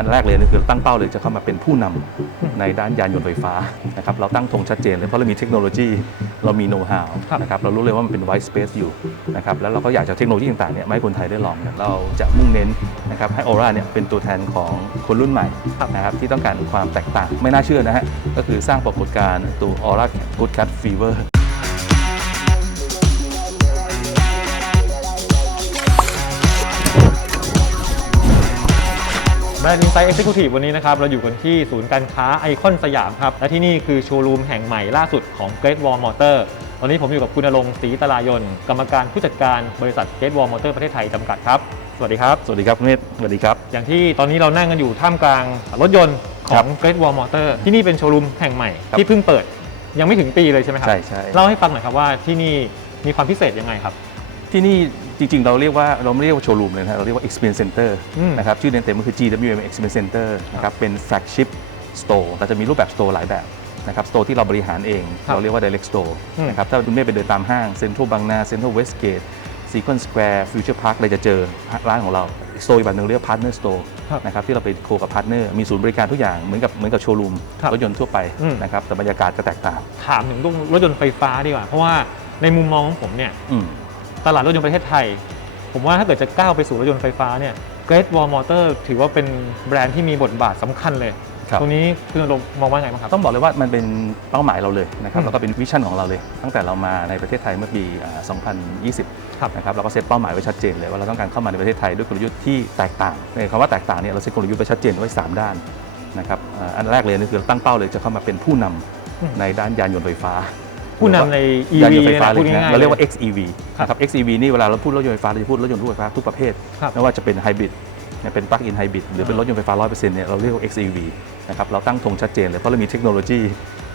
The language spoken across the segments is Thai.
อันแรกเลยนี่คือตั้งเป้าเลยจะเข้ามาเป็นผู้นำในด้านยานยนต์ไฟฟ้านะครับเราตั้งธงชัดเจนเลยเพราะเรามีเทคโนโลยีเรามีโน้ตฮาวนะครับเรารู้เลยว่ามันเป็น white space อยู่นะครับแล้วเราก็อยากจะเอาเทคโนโลยีต่างๆเนี่ยมาให้คนไทยได้ลองเราจะมุ่งเน้นนะครับให้ออร่าเนี่ยเป็นตัวแทนของคนรุ่นใหม่นะครับที่ต้องการความแตกต่างไม่น่าเชื่อนะฮะก็คือสร้างปรากฏการณ์ตัวออร่า good cat fever แบรนด์ Insight Executive วันนี้นะครับ เราอยู่กันที่ศูนย์การค้าไอคอนสยามครับ และที่นี่คือโชว์รูมแห่งใหม่ล่าสุดของ Great Wall Motor ตอนนี้ผมอยู่กับคุณณรงค์ศรีตลายน กรรมการผู้จัดการบริษัท Great Wall Motor ประเทศไทยจำกัดครับ สวัสดีครับ สวัสดีครับคุณเมธสวัสดีครับ อย่างที่ตอนนี้เรานั่งกันอยู่ท่ามกลางรถยนต์ขครัองบ Great Wall Motor ที่นี่เป็นโชว์รูมแห่งใหม่ครับ ที่เพิ่งเปิดยังไม่ถึงปีเลยใช่ไหมครับใช่ใช่ เล่าให้ฟังหน่อยครับว่าที่นี่มีความพิเศษยังไงครับ ที่นี่ จริงๆ เราเรียกว่าเราไม่เรียกว่าโชว์รูมเลยนะเราเรียกว่า experience center อืมนะครับชื่อเต็มๆก็คือ GWM Experience Center นะครับเป็น flagship store เราจะมีรูปแบบ store หลายแบบนะครับ store ที่เราบริหารเองครับเราเรียกว่า direct store อืมนะครับถ้าคุณเมฆไปเดินตามห้าง Central บางนา Central Westgate Sequin Square Future Park เลยจะเจอร้านของเรา store อีกแบบหนึงเรียกว่า partner store ครับนะครับที่เราไปโคกับ partner มีศูนย์บริการทุกอย่างเหมือนกับเหมือนกับโชว์รูมครับรถยนต์ทั่วไปอืมนะครับแต่บรรยากาศจะแตกต่าง ถามถึงเรื่องรถยนต์ไฟฟ้าดีกว่า เพราะว่าในมุมมองของผมเนี่ยอืม ตลาดรถยนต์ประเทศไทย ผมว่าถ้าเกิดจะก้าวไปสู่รถยนต์ไฟฟ้าเนี่ย Great Wall Motor ถือว่าเป็นแบรนด์ที่มีบทบาทสำคัญเลย ครับ ตรงนี้คุณณรงค์มองว่าไงบ้างครับ ต้องบอกเลยว่ามันเป็นเป้าหมายเราเลยนะครับอืมแล้วก็เป็นวิชั่นของเราเลย ตั้งแต่เรามาในประเทศไทยเมื่อปีอ่า2020ครับนะครับเราก็เซตเป้าหมายไว้ชัดเจนเลยว่าเราต้องการเข้ามาในประเทศไทยด้วยกลยุทธ์ที่แตกต่างในคำว่าแตกต่างเนี่ยเราเซตกลยุทธ์ไว้ชัดเจนไว้3ด้านนะครับอ่าอันแรกเลยนี่คือเราตั้งเป้าเลยจะเข้ามาเป็นผู้นำอืมในด้านยานยนต์ไฟฟ้า ผู้นำในยาน EV ยนต์ไฟเลยฟ้านะเลพูดยนะง่ายๆเราเรียกว่าล XEV ครับนะครับ XEV นี่เวลาเราพูดรถยนต์ไฟฟ้าเราจะพูดรถยนต์ทุกไฟฟ้าทุกประเภทครับไม่ว่าจะเป็นไฮบริดเนี่ยเป็นปลั๊กอินไฮบริดหรือเป็นรถยนต์ไฟฟ้า 100%เนี่ยเราเรียกว่า XEV นะครับเราตั้งธงชัดเจนเลยเพราะเรามีเทคโนโลยี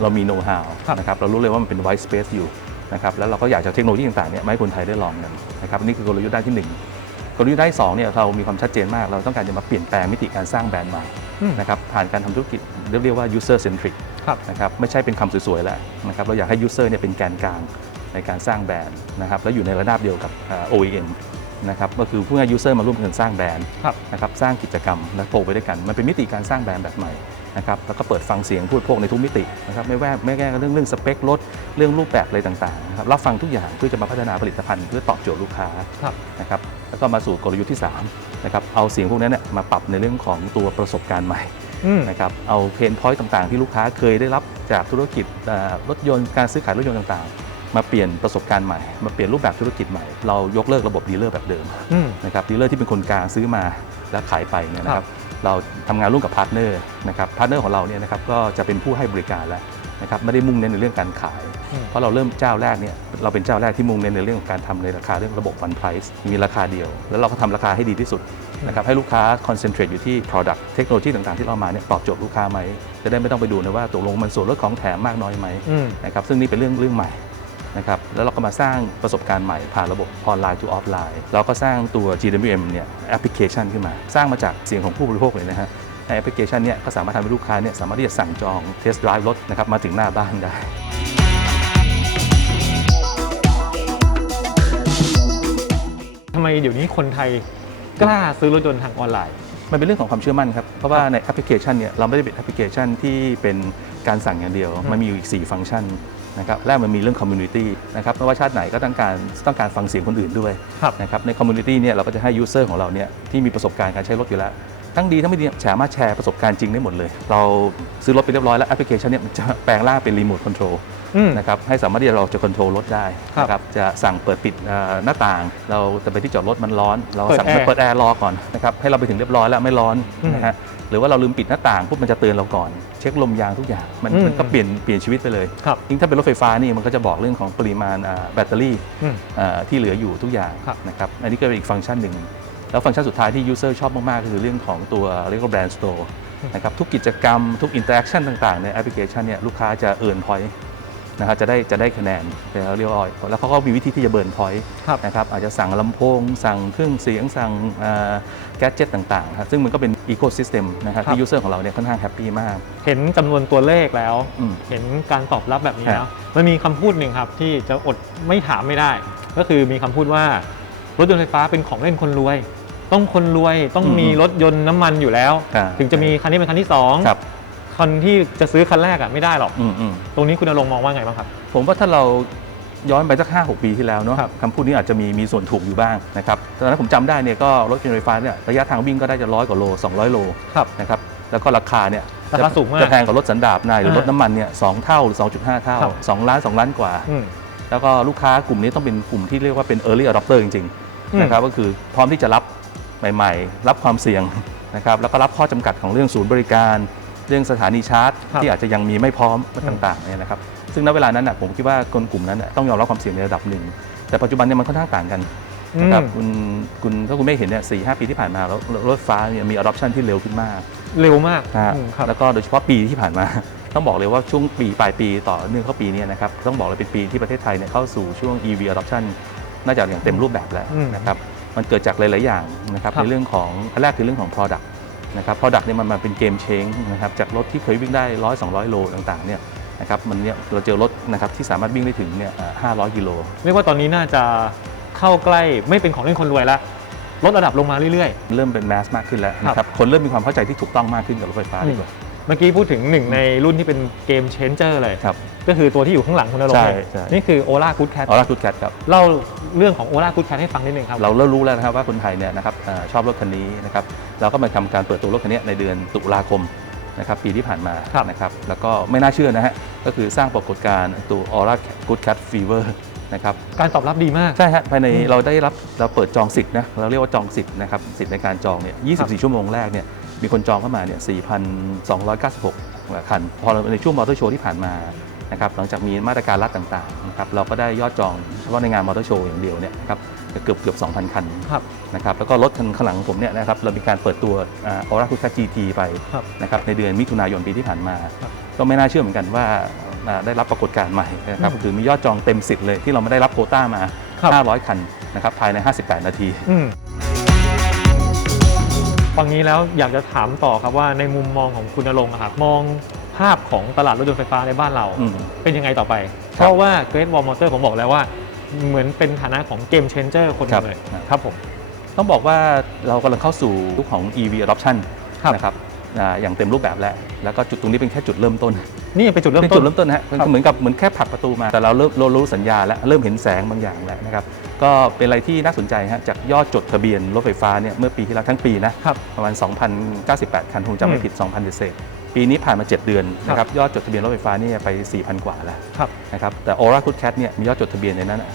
เรามีโน้ตฮาวครับนะครับเรารู้เลยว่ามันเป็น white space อยู่นะครับแล้วเราก็อยากจะเอาเทคโนโลยีต่างๆเนี่ยมาให้คนไทยได้ลองกันนะครับอันนี่คือกลยุทธ์ด้านที่หนึ่งกลยุทธ์ด้านที่สองเนี่ยเรามีความชัดเจนมาก เราต้องการจะมาเปลี่ยนแปลงมิติการสร้างแบรนด์ใหม่อืมนะครับผ่านการทำธุรกิจเรียกว่า user centric ครับนะครับไม่ใช่เป็นคำสวยๆแล้วนะครับเราอยากให้ user เนี่ยเป็นแกนกลางในการสร้างแบรนด์นะครับแล้วอยู่ในระดับเดียวกับอ่า OEM นะครับก็คือผู้ให้ user มาร่วมกันสร้างแบรนด์ครับนะครับสร้างกิจกรรมและโผล่ไปด้วยกัน มันเป็นมิติการสร้างแบรนด์แบบใหม่นะครับแล้วก็เปิดฟังเสียงพูดพวกในทุกมิตินะครับไม่แว่ไม่แก้เรื่องเรื่องสเปครถเรื่องรูปแบบอะไรต่างๆนะครับรับฟังทุกอย่างเพื่อจะมาพัฒนาผลิตภัณฑ์เพื่อตอบโจทย์ลูกค้าครับนะครับแล้วก็มาสู่กลยุทธ์ที่3นะครับเอาเสียงพวกนั้นเนยมาปรับในเรื่องของตัวประสบการณ์ใหม่อืม นะครับเอาเพนพอยต์ต่างๆ ที่ลูกค้าเคยได้รับจากธุรกิจเอ่อรถยนต์การซื้อขายรถยนต์ต่างๆ มาเปลี่ยนประสบการณ์ใหม่ มาเปลี่ยนรูปแบบธุรกิจใหม่ เรายกเลิกระบบดีลเลอร์แบบเดิมอืมนะครับดีลเลอร์ที่เป็นคนกลางซื้อมาแล้วขายไปเนี่ยนะครับเราทำงานร่วมกับพาร์ทเนอร์นะครับพาร์ทเนอร์ของเราเนี่ยนะครับก็จะเป็นผู้ให้บริการแล้วนะครับไม่ได้มุ่งเน้นในเรื่องการขายอืมเพราะเราเริ่มเจ้าแรกเนี่ยเราเป็นเจ้าแรกที่มุ่งเน้นในเรื่องของการทำในราคาเรื่องระบบ one price มีราคาเดียว แล้วเราก็ทำราคาให้ดีที่สุด นะครับให้ลูกค้า concentrate อยู่ที่ product เทคโนโลยีต่างๆ ที่เรามาเนี่ยตอบโจทย์ลูกค้าไหม จะได้ไม่ต้องไปดูนะว่าตกลงมันส่วนลดของแถมมากน้อยไหมอืมนะครับซึ่งนี่เป็นเรื่องเรื่องใหม่นะครับแล้วเราก็มาสร้างประสบการณ์ใหม่ผ่านระบบออนไลน์ to ออฟไลน์เราก็สร้างตัว GWM เนี่ยแอปพลิเคชันขึ้นมา สร้างมาจากเสียงของผู้บริโภคเลยนะฮะในแอปพลิเคชันเนี่ยก็สามารถทำให้ลูกค้าเนี่ยสามารถที่จะสั่งจองเทสต์ไดรฟ์รถนะครับมาถึงหน้าบ้านได้ทำไมเดี๋ยวนี้คนไทย กล้าซื้อรถยนต์ทางออนไลน์ มันเป็นเรื่องของความเชื่อมั่นครับ เพราะว่าในแอปพลิเคชันเนี่ยเราไม่ได้เป็นแอปพลิเคชันที่เป็นการสั่งอย่างเดียวอืมมันมีอยู่อีก 4 ฟังก์ชันนะครับแรกมันมีเรื่องคอมมูนิตี้นะครับไม่ว่าชาติไหนก็ต้องการต้องการฟังเสียงคนอื่นด้วยครับนะครับในคอมมูนิตี้เนี่ยเราก็จะให้ยูเซอร์ของเราเนี่ยที่มีประสบการณ์การใช้รถอยู่แล้วทั้งดีทั้งไม่ดีสามารถแชร์ประสบการณ์จริงได้หมดเลย เราซื้อรถไปเรียบร้อยแล้วแอปพลิเคชันเนี่ยมันจะแปลงร่างเป็นรีโมทคอนโทรลอืม นะครับให้สามารถที่เราจะคอนโทรลรถได้ครับนะครับจะสั่งเปิดปิดเอ่อหน้าต่าง เราจะไปที่จอดรถมันร้อน เราเปิดสั่งแอร์ให้เปิดแอร์รอก่อนนะครับให้เราไปถึงเรียบร้อยแล้วไม่ร้อนอืมนะฮะหรือว่าเราลืมปิดหน้าต่างปุ๊บมันจะเตือนเราก่อน เช็คลมยางทุกอย่างมันอืม มันก็เปลี่ยนเปลี่ยนชีวิตไปเลยครับ ยิ่งถ้าเป็นรถไฟฟ้านี่มันก็จะบอกเรื่องของปริมาณอ่าแบตเตอรี่อืม อ่าที่เหลืออยู่ทุกอย่างครับนะครับอันนี้ก็เป็นอีกฟังก์ชันหนึ่ง แล้วฟังก์ชันสุดท้ายที่ยูเซอร์ชอบมาก ๆ ก็คือเรื่องของตัวเรียกว่าแบรนด์สโตร์อืมนะครับทุกกิจกรรมทุกอินเตอร์แอคชั่นต่าง ๆ ในแอปพลิเคชันเนี่ยลูกค้าจะเอิร์นพอยต์ นะครับจะได้จะได้คะแนนเป็นเรียกว่าแล้วเขาก็มีวิธีที่จะเบิร์นพอยต์ครับนะครับอาจจะสั่งลำโพง สั่งเครื่องเสียง สั่งแกจ g จ็ตต่างๆนะครับซึ่งมันก็เป็นอีโค y ิสเต็มนะครับครับที่ยูเซอร์ของเราเนี่ยค่อนข้างแฮปปี้มาก เห็นจำนวนตัวเลขแล้วอืมเห็นการตอบรับแบบนี้ฮะแล้วมันมีคำพูดหนึ่งครับที่จะอดไม่ถามไม่ได้ ก็คือมีคำพูดว่ารถยนต์ไฟฟ้าเป็นของเล่นคนรวย ต้องคนรวยต้องอืมมีรถยนต์น้ำมันอยู่แล้วครับถึงจะมีคันนี้เป็นคันที่สอง ครับคันที่จะซื้อคันแรกอะไม่ได้หรอก อืมอืมตรงนี้คุณนรงค์มองว่าไงบ้างครับ ผมว่าถ้าเราย้อนไปสักห้าหกปีที่แล้วเนาะครับ คำพูดนี้อาจจะมีมีส่วนถูกอยู่บ้างนะครับตอนนั้นผมจำได้เนี่ยก็รถยนต์ไฟฟ้าเนี่ยระยะทางวิ่งก็ได้จะร้อยกว่าโล 200 โลครับ นะครับแล้วก็ราคาเนี่ยราคาสูงมากจะแพงกว่ารถสันดาปนายหรืออ่ารถน้ำมันเนี่ยสองเท่าหรือ 2.5 เท่า ครับ 2 ล้าน 2 ล้านกว่า อืม แล้วก็ลูกค้ากลุ่มนี้ต้องเป็นกลุ่มที่เรียกว่าเป็น early adopter จริงอืม ๆนะครับก็คือพร้อมที่จะรับใหม่ ๆ รับความเสี่ยงนะครับแล้วก็รับข้อจำกัดของเรื่องศูนย์บริการ เรื่องสถานีชาร์จ ครับ ที่อาจจะยังมีไม่พร้อมอืมต่างๆเนี่ยนะครับซึ่งณเวลานั้นน่ะผมคิดว่าคนกลุ่มนั้นน่ะต้องยอมรับความเสี่ยงในระดับหนึ่ง แต่ปัจจุบันเนี่ยมันค่อนข้างต่างกันนะครับอืมคุณคุณถ้าคุณไม่เห็นเนี่ยสี่ห้าปีที่ผ่านมาแล้วรถไฟฟ้าเนี่ยมี adoption ที่เร็วขึ้นมากเร็วมากนะฮะอืมครับ แล้วก็โดยเฉพาะปีที่ผ่านมา ต้องบอกเลยว่าช่วงปีปลายปีต่อเนื่องเข้าปีเนี้นะครับต้องบอกเลยเป็นปีที่ประเทศไทยเนี่ยเข้าสู่ช่วง EV adoption น่าจะอย่างเต็มรูปแบบแล้วอืมนะครับมันเกิดจากหลายๆอย่างนะครับครับ ในเรื่องของอันแรกคือเรื่องของ product นะครับ product เนี่ยมันมาเป็นเกมเชงนะครับจากรถที่เคยวิ่งได้100 200โลต่างๆเนี่ยนะครับมันเนี่ยเราเจอรถนะครับที่สามารถวิ่งได้ถึงเนี่ยอ่า500กิโลเรียกว่าตอนนี้น่าจะเข้าใกล้ไม่เป็นของเล่นคนรวยแล้วลดระดับลงมาเรื่อยเริ่มเป็นแมสมากขึ้นแล้วครับนะครับคนเริ่มมีความเข้าใจที่ถูกต้องมากขึ้นกับรถไฟฟ้าอืมดีกว่าๆ เมื่อกี้พูดถึงหนึ่งในรุ่นที่เป็นเกมเชนเจอร์เลย ครับก็คือตัวที่อยู่ข้างหลังคุณนรงค์ใช่เลยใช่ นี่คือโอล่ากูดแคทออร่ากูดแคทครับ เล่าเรื่องของโอล่ากูดแคทให้ฟังนิดนึงครับ เราเริ่มรู้แล้วนะครับว่าคนไทยเนี่ยนะครับเอ่อชอบรถคันนี้นะครับเราก็มาทำการเปิดตัวรถคันนี้ในเดือนตุลาคมนะครับปีที่ผ่านมาครับ นะครับแล้วก็ไม่น่าเชื่อนะฮะก็คือสร้างปรากฏการณ์ตัว Aura Good Cat Fever นะครับการตอบรับดีมาก ใช่ฮะภายในอืมเราได้รับเราเปิดจองสิทธิ์นะเราเรียกว่าจองสิทธิ์นะครับสิทธิ์ในการจองเนี่ยครับ24 ชั่วโมงแรกเนี่ย มีคนจองเข้ามาเนี่ย 4,296 คัน พอในช่วงมอเตอร์โชว์ที่ผ่านมานะครับ หลังจากมีมาตรการรัฐต่างๆนะครับ เราก็ได้ยอดจองเฉพาะในงานมอเตอร์โชว์อย่างเดียวเนี่ยนะครับเกือบเกือบ2,000 คันครับนะครับ แล้วก็รถคันข้างหลังผมเนี่ยนะครับ เรามีการเปิดตัวออร่าคุ c ั GT ไปครับนะครับ ในเดือนมิถุนายนปีที่ผ่านมาครับก็ไม่น่าเชื่อเหมือนกันว่าอ่าได้รับปรากฏการณ์ใหม่นะครับอืมคือมียอดจองเต็มสิทธิ์เลยที่เราไม่ได้รับโควต้ามาครับ500 คันนะครับภายใน 58 นาทีอืม ฟังนี้แล้วอยากจะถามต่อครับว่าในมุมมองของคุณนรงค์อะครับมองภาพของตลาดรถยนต์ไฟฟ้าในบ้านเรา อืม เป็นยังไงต่อไปครับเพราะว่า Great Wall Motor ผมบอกแล้วว่า เหมือนเป็นฐานะของเกม changer คนหนึงเลยครับ ครับผม ต้องบอกว่าเรากำลังเข้าสู่ยุคของ EV adoption ครับ นะครับอ่าอย่างเต็มรูปแบบแล้ว แล้วก็จุดตรงนี้เป็นแค่จุดเริ่มต้นนี่ยังเป็นจุดเริ่มเป็นต้จุนดเริ่มต้นนะฮะครับ เหมือนกับเหมือนแค่ผลักประตูมา แต่เราเริ่มเรารู้สัญญาแล้วเริ่มเห็นแสงบางอย่างแล้วนะครับ ก็เป็นอะไรที่น่าสนใจฮะจากยอดจดทะเบียนรถไฟฟ้าเนี่ยเมื่อปีที่แล้วทั้งปีนะครับประมาณ 2,098 คันคงจำไม่ผิด 2,000เศษปีนี้ผ่านมา 7 เดือนนะคครัรับบยอดจดทะเบียนรถไฟฟ้านี่ไป 4,000 กว่าแล้วครับนะครับแต่ Aura Good Cat เนี่ยมียอดจดทะเบียนในนั้นอะ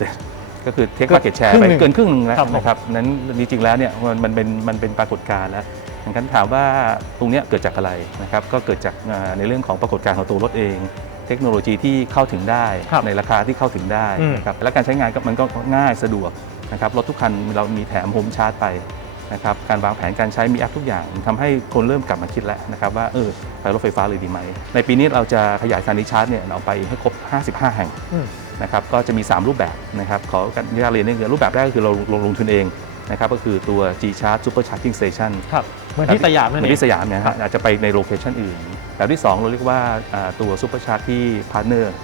47%ก็คือเทคเกินมาเก็ตแชร์ครึ่งไปหนึ่งเกินครึ่งหนึงแล้วครับผมนะครับนั้นจริงๆแล้วเนี่ยมันมันเป็นมันเป็นปรากฏการณ์แล้วดังนั้นถามว่าตรงเนี้ยเกิดจากอะไรนะครับก็เกิดจากอ่าในเรื่องของปรากฏการณ์ของตัวรถเองเทคโนโลยีที่เข้าถึงได้ครับในราคาที่เข้าถึงได้อืมนะครับและการใช้งานก็มันก็ง่ายสะดวกนะครับรถทุกคันเรามีแถมโฮมชาร์จไปนะครับการวางแผนการใช้มีแอปทุกอย่างทำให้คนเริ่มกลับมาคิดแล้วนะครับว่าเออไปรถไฟฟ้าเลยดีไหม ในปีนี้เราจะขยายสถานีชาร์จเนี่ยเราไปให้ครบ 55 แห่งอืมนะครับก็จะมี 3 รูปแบบนะครับขออนุญาตเรียนนี่คือรูปแบบแรกก็คือเราลงลงทุนเองนะครับก็คือตัว G Charge Super Charging Station ครับ เหมือนที่สยามนั่นเหมืเออนง ที่สยามเนี่ยนะครัฮะบอาจจะไปในโลเคชันอื่นแบบที่2เราเรียกว่าอ่าตัว Super Charge ที่พาร์ n เนอร์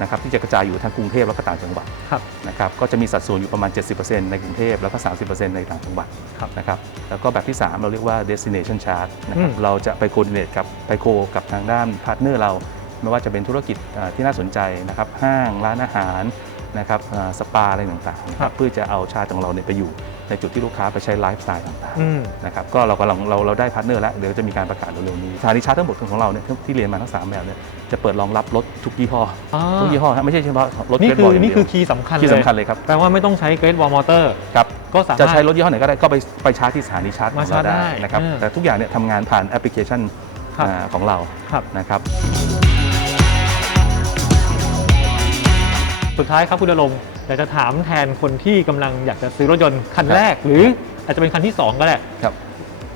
นะครับที่จะกระจายอยู่ทั้งกรุงเทพแล้วก็ต่างจังหวัดครับ นะครับก็จะมีสัดส่วนอยู่ประมาณ 70%ในกรุงเทพแล้วก็ 30%ในต่างจังหวัดครับนะครับแล้วก็แบบที่ 3 เราเรียกว่า destination charge นะครับอืม เราจะไปโคดิเนตกับไปโคกับทางด้านพาร์ทเนอร์เรา ไม่ว่าจะเป็นธุรกิจอ่าที่น่าสนใจนะครับห้างร้านอาหาร นะครับอ่าสปาอะไรต่างๆนะคครัรับบเพื่อจะเอาชาติของเราเนี่ยไปอยู่ในจุดที่ลูกค้าไปใช้ไลฟ์สไตล์ต่างอืมๆนะครับก็เรากำลังเราเราได้พาร์ทเนอร์แล้วเดี๋ยวจะมีการประกาศเร็วๆนี้สถานีชาร์จทั้งหมดของเราเนี่ยที่เรียนมาทั้งสามแบบเนี่ยจะเปิดรองรับรถทุกยี่ห้ออ่าทุกยี่ห้อฮะไม่ใช่เฉพาะรถนี่เกรดคืบออยอย่างนี่เดีคืยอวคีย์สำคัญที่เลยสำคัญเลยครับแปลว่าไม่ต้องใช้ Great Wall Motor ครับก็สามารถจะใช้รถยี่ห้อไหนก็ได้ก็ไปไปชาร์จที่สถานีชาร์จขมาองชาเราร์จได้ได้นะครับอืมแต่ทุกอย่างเนี่ยทำงานผ่านแอปพลิเคชันครับอ่าของเราครับนะครับ สุดท้ายครับคุณดลงค์อยากจะถามแทนคนที่กำลังอยากจะซื้อรถยนต์คันครับแรก หรืออาจจะเป็นคันที่ 2 ก็ได้ครับ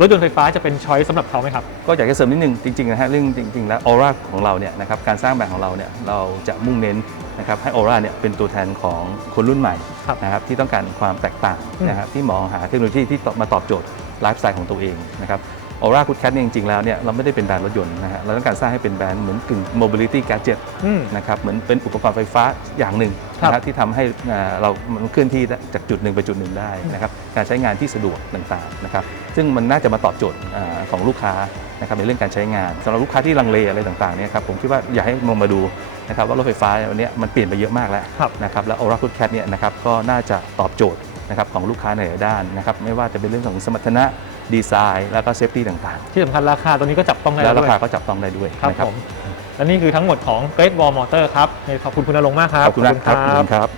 รถยนต์ไฟฟ้าจะเป็นช้อยสำหรับเขาไหมครับ ก็อยากจะเสริมนิดนึงจริงๆนะฮะเรื่องจริง ๆ แล้วออร่าของเราเนี่ยนะครับการสร้างแบรนด์ของเราเนี่ยเราจะมุ่งเน้นนะครับให้ออร่าเนี่ยเป็นตัวแทนของคนรุ่นใหม่ครับนะครับที่ต้องการความแตกต่างอืมนะครับที่มองหาเทคโนโลยีที่มาตอบโจทย์ไลฟ์สไตล์ของตัวเองนะครับ อ Aura Good Cat เนี่ยจริงๆแล้วเนี่ยเราไม่ได้เป็นแบรนด์รถยนต์นะฮะเราต้องการสร้างให้เป็นแบรนด์เหมือนกึ่ง mobility gadget อืม นะครับเหมือนเป็นอุปกรณ์ไฟฟ้าอย่างหนึ่งครับ นะครับที่ทำให้อ่าเรามันเคลื่อนที่ได้จากจุดหนึ่งไปจุดหนึ่งได้นะครับการใช้งานที่สะดวกต่างๆนะครับซึ่งมันน่าจะมาตอบโจทย์อาของลูกค้านะครับในเรื่องการใช้งานสำหรับลูกค้าที่ลังเลอะไรต่างๆเนี่ยครับผมคิดว่าอยากให้มองมาดูนะครับว่ารถไฟฟ้าวันนี้มันเปลี่ยนไปเยอะมากแล้ว ครับ นะครับแล้ว Aura Good Cat เนี่ยนะครับก็น่าจะตอบโจทย์นะครับของลูกค้าในหลายด้านนะครับไม่ว่าจะเป็นเรื่องของสมรรถนะ ดีไซน์แล้วก็เซฟตี้ต่างที่สำคัญราคาตัวนี้ก็จับต้องได้ๆ แล้วด้ราวยคาก็จับต้องได้ด้วยครับนะผม และนี่คือทั้งหมดของ Great Wall Motor ครับขอบคุณคุณนรงค์มากครับ ขอบคุณมากครับขอบคุณครับ